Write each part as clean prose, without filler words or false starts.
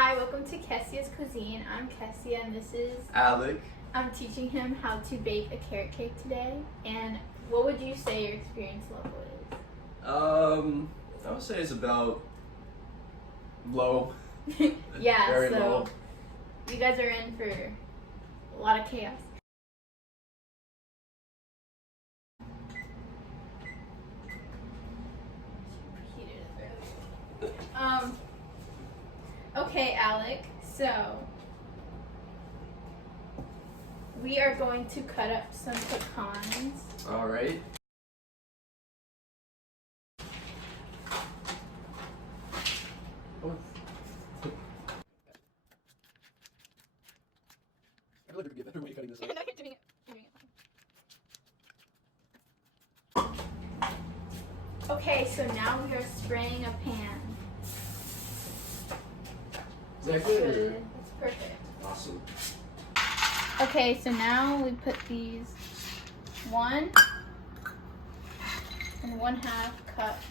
Hi, welcome to Kessia's Cuisine. I'm Kessia and this is Alec. I'm teaching him how to bake a carrot cake today. And what would you say your experience level is? I would say it's about low. Yeah, Very so low. you guys are in for a lot of chaos. Okay, Alec, so we are going to cut up some pecans. Alright. I feel like there could be a better way of cutting this up. No, you're doing it. You're doing it fine. Okay, so now we are spraying a pan. Exactly. It's perfect. Awesome. Okay, so now we put these 1 and 1/2 cups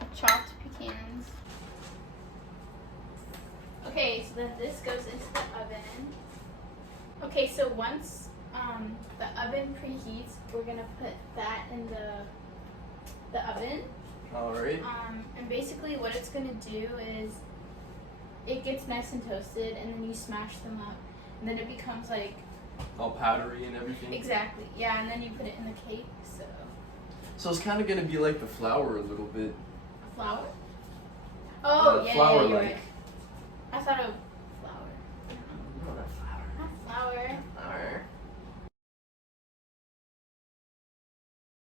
of chopped pecans. Okay, so then this goes into the oven. Okay, so once the oven preheats, we're gonna put that in the oven. Alright. And basically what it's gonna do is it gets nice and toasted, and then you smash them up, and then it becomes like All powdery and everything. exactly, yeah, and then you put it in the cake. So it's kind of going to be like the flour a little bit. Flour? Oh, yeah, flour you're like. right. I thought of flour. No, not flour. Not flour. Flour.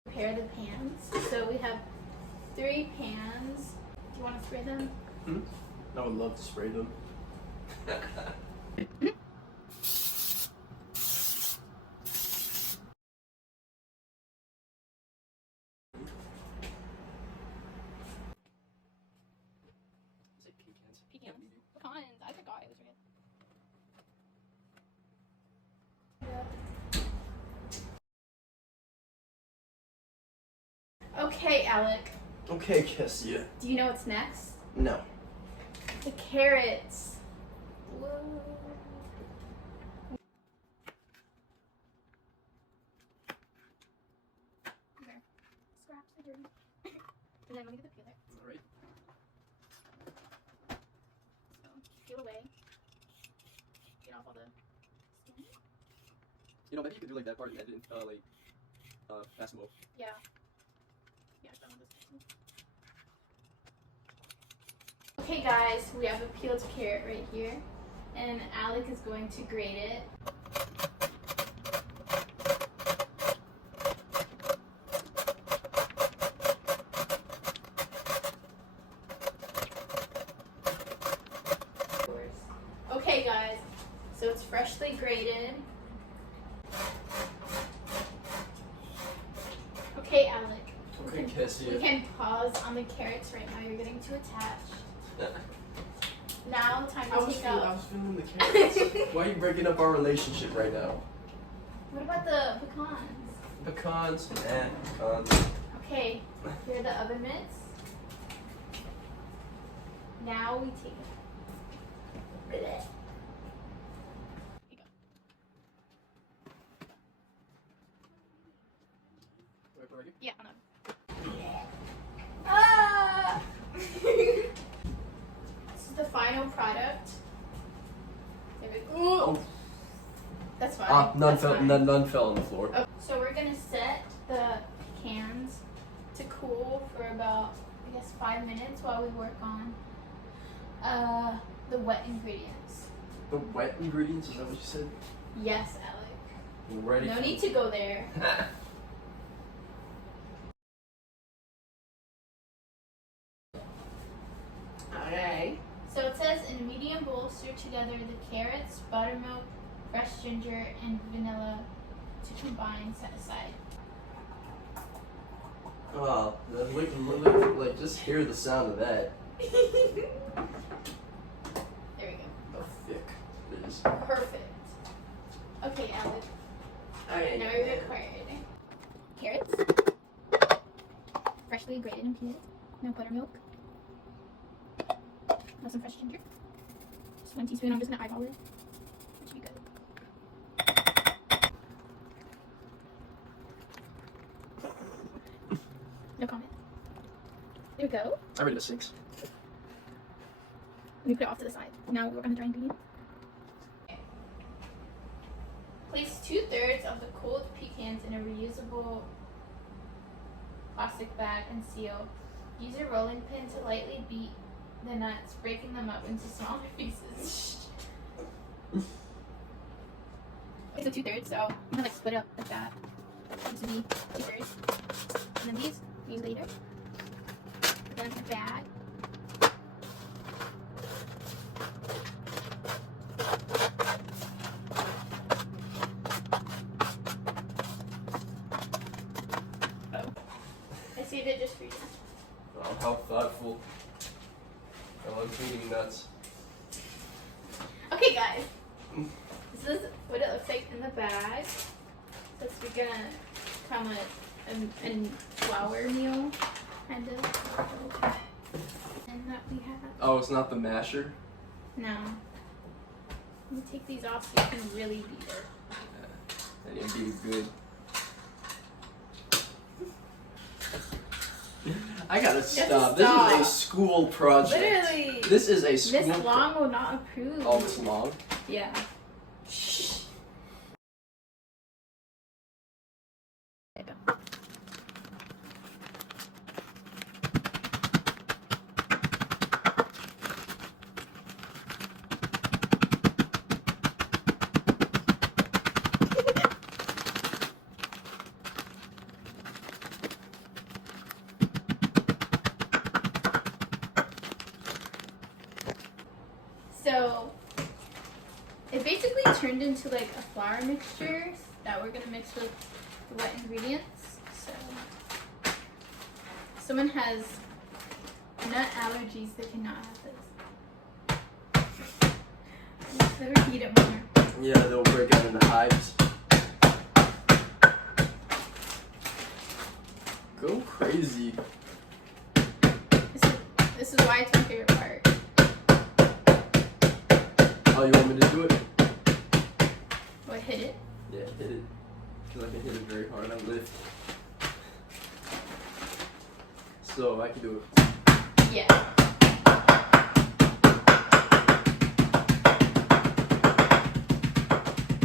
Prepare the pans. So we have 3 pans. Do you want to spray them? I would love to spray them. Pecans. Pecans. I forgot it was real. Okay, Alec. Okay, Kessia. Do you know what's next? No. The carrots. Whoa. There. Scraps are dirty. And then let me get the peeler. Alright. So peel away. Get off all the skin. You know, maybe you could do like that part and edit, fast mode. Yeah. Yeah, I found this. Okay guys, we have a peeled carrot right here, and Alec is going to grate it. Okay guys, so it's freshly grated. Okay, Alec. Okay, We Kessia. can pause on the carrots right now. You're getting too attached. Now, time to take I out. was feeling the carrots. Why are you breaking up our relationship right now? What about the pecans? Pecans and pecans. Okay, here are the oven mitts. Now we take it. Here you go. Yeah, I know. Ah! This is the final product. There we go. Oh. That's fine. That's fine. None fell on the floor. Okay. So we're gonna set the pecans to cool for about, I guess, 5 minutes while we work on the wet ingredients. The wet ingredients, is that what you said? Yes, Alec. Ready? No need to go there. Alright. So it says in a medium bowl, stir together the carrots, buttermilk, fresh ginger, and vanilla to combine, set aside. Oh, like just hear the sound of that. There we go. How thick it is. Perfect. Okay, Alec. Alright. Now we're required carrots, freshly grated and peeled, no buttermilk, some fresh ginger. 1 teaspoon. I'm just gonna eyeball it. That should be good. No comment. There we go. I rated a 6. Let me put it off to the side. Now we're gonna dry ingredients. Place 2/3 of the cold pecans in a reusable plastic bag and seal. Use a rolling pin to lightly beat the nuts, breaking them up into smaller pieces. Okay, so 2/3. So I'm gonna like split it up like that. This would be 2/3, and then these use later. Put them in the bag. I saved it just for you. Oh, how thoughtful. I love eating nuts. Okay, guys. This is what it looks like in the bag. So it's gonna come with a flour meal, kind of. And that we have. Oh, it's not the masher? No. Let me take these off so you can really beat it. Yeah, that didn't be good. I gotta stop. This is a school project. Literally. This is a school. Miss Long will not approve. Oh, Miss Long? Yeah. So it basically turned into like a flour mixture that we're gonna mix with the wet ingredients. So if someone has nut allergies, they cannot have this. Never heat it more. Yeah, they'll break out into hives. Go crazy. This is why it's my favorite part. Oh, you want me to do it? What, hit it? Yeah, hit it. Because I can hit it very hard on lift. So I can do it. Yeah.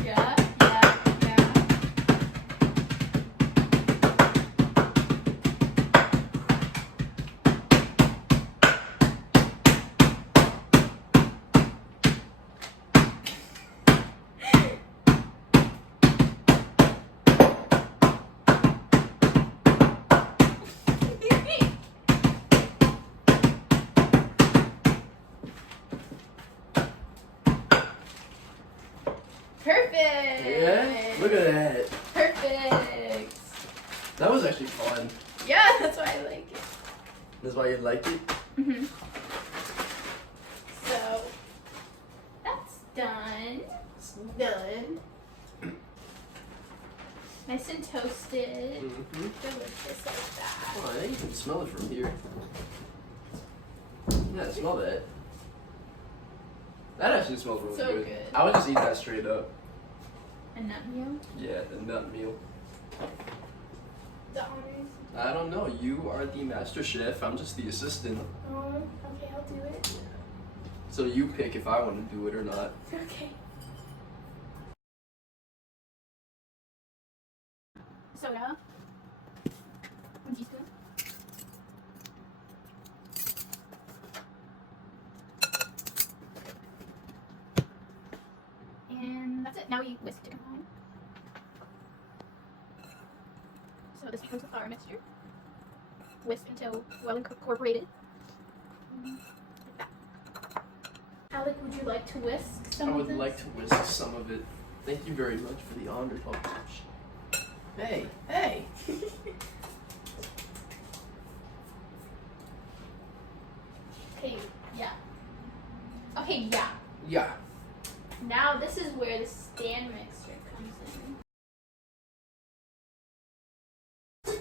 Yeah. Perfect. Yeah? Look at that. Perfect. That was actually fun. Yeah, that's why I like it. That's why you liked it? Mhm. So that's done. It's done. Nice and toasted. Mm-hmm. Delicious like that. Oh, I think you can smell it from here. Yeah, smell that. That actually smells really So good. good. I would just eat that straight up. A nut meal. Yeah, the nut meal. The honors. I don't know. You are the master chef. I'm just the assistant. Oh, okay, I'll do it. So you pick if I want to do it or not. Okay. Soda. 1 teaspoon. And that's it. Now we whisk it combine. So this becomes a flour mixture. Whisk until well incorporated. Like that. Alec, would you like to whisk some I of would this? like to whisk some of it. Thank you very much for the honor. Oh, gosh. Hey, hey. Okay, yeah. Okay, yeah. Yeah. Now this is where the stand mixture comes in.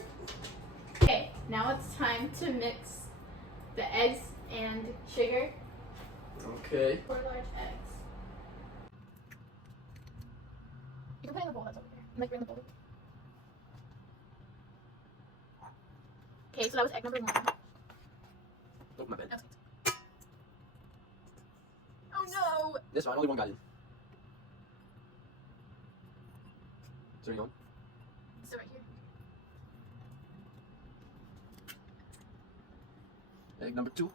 Okay, now it's time to mix the eggs and sugar. Okay. 4 large eggs. You can put it in the bowl that's over there. Like, in the bowl. Okay, so that was egg number 1. Oh, my bad. That's good. Oh no! This one, only one got in. So you on? Still right here. Egg number 2.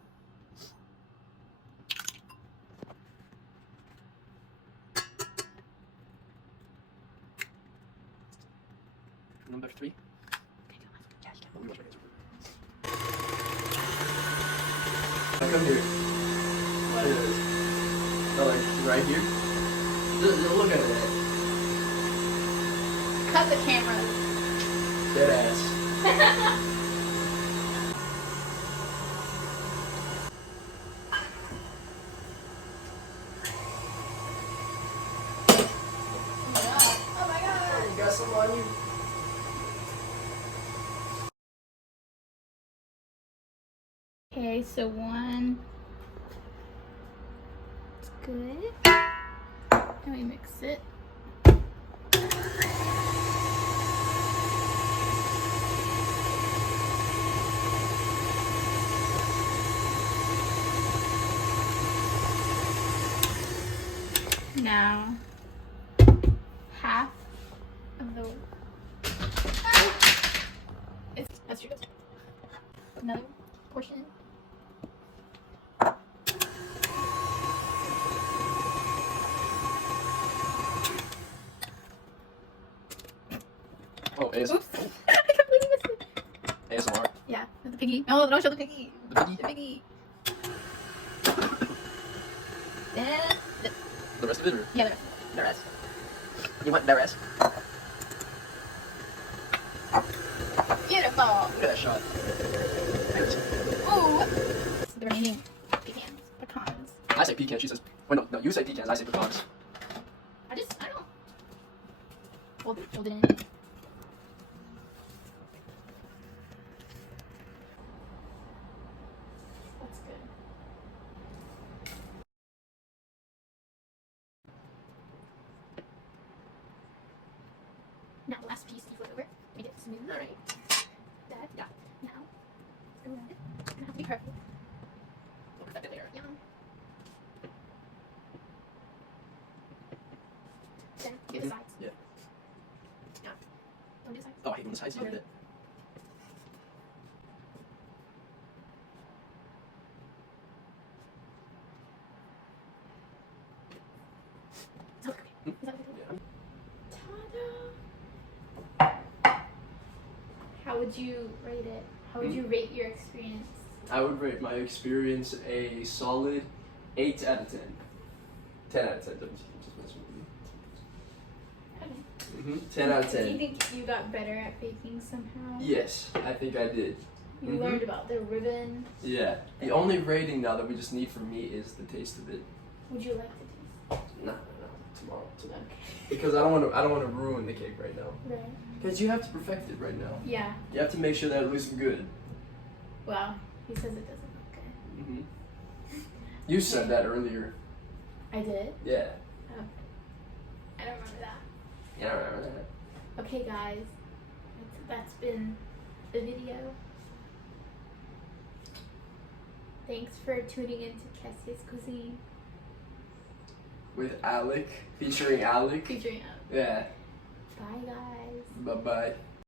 Number 3. Now come here. What? It is. Oh, like right here. Look at that. Cut the camera. Dead ass. Oh my god. You got some on you. Okay, so 1. It's good. And we mix it. Now, half of the. That's true. Another portion. Oh, Oops. I completely missed it. ASMR. Yeah, with the piggy. No, don't show the piggy. The piggy? The piggy. Then, The rest of it, or? yeah, the rest. The rest. You want the rest? Beautiful. Look at that shot. Ooh. The remaining pecans. Pecans. I say pecan, she says. Wait, no, you say pecans, I say pecans. I don't know. Hold it in. That's good. Now, the last piece you flip over. Make it smooth. Alright. That. Yeah. Now, let's go around it. It's gonna have to be perfect. Look at that there. Yeah. Then, do the sides. Yeah. Yeah. Don't do the sides. Oh, I hate when the sides do that. Is that okay? Is that okay? Yeah. Ta-da! How would you rate it? How would you rate your experience? I would rate my experience a solid 8 out of 10. 10 out of 10. Just messing with Okay. you. 10 out of Do you 10. think you got better at baking somehow? Yes, I think I did. You learned about the ribbon. Yeah. The only rating now that we just need from me is the taste of it. Would you like to taste? No, tomorrow. Okay. Because I don't want to ruin the cake right now. Right. Because you have to perfect it right now. Yeah. You have to make sure that it looks good. Well, he says it doesn't look good. You said that earlier. I did? Yeah. Oh. I don't remember that. Yeah, I remember that. Okay, guys. That's been the video. Thanks for tuning in to Kessie's Cuisine. With Alec, featuring Alec. Featuring us. Yeah. Bye, guys. Bye-bye.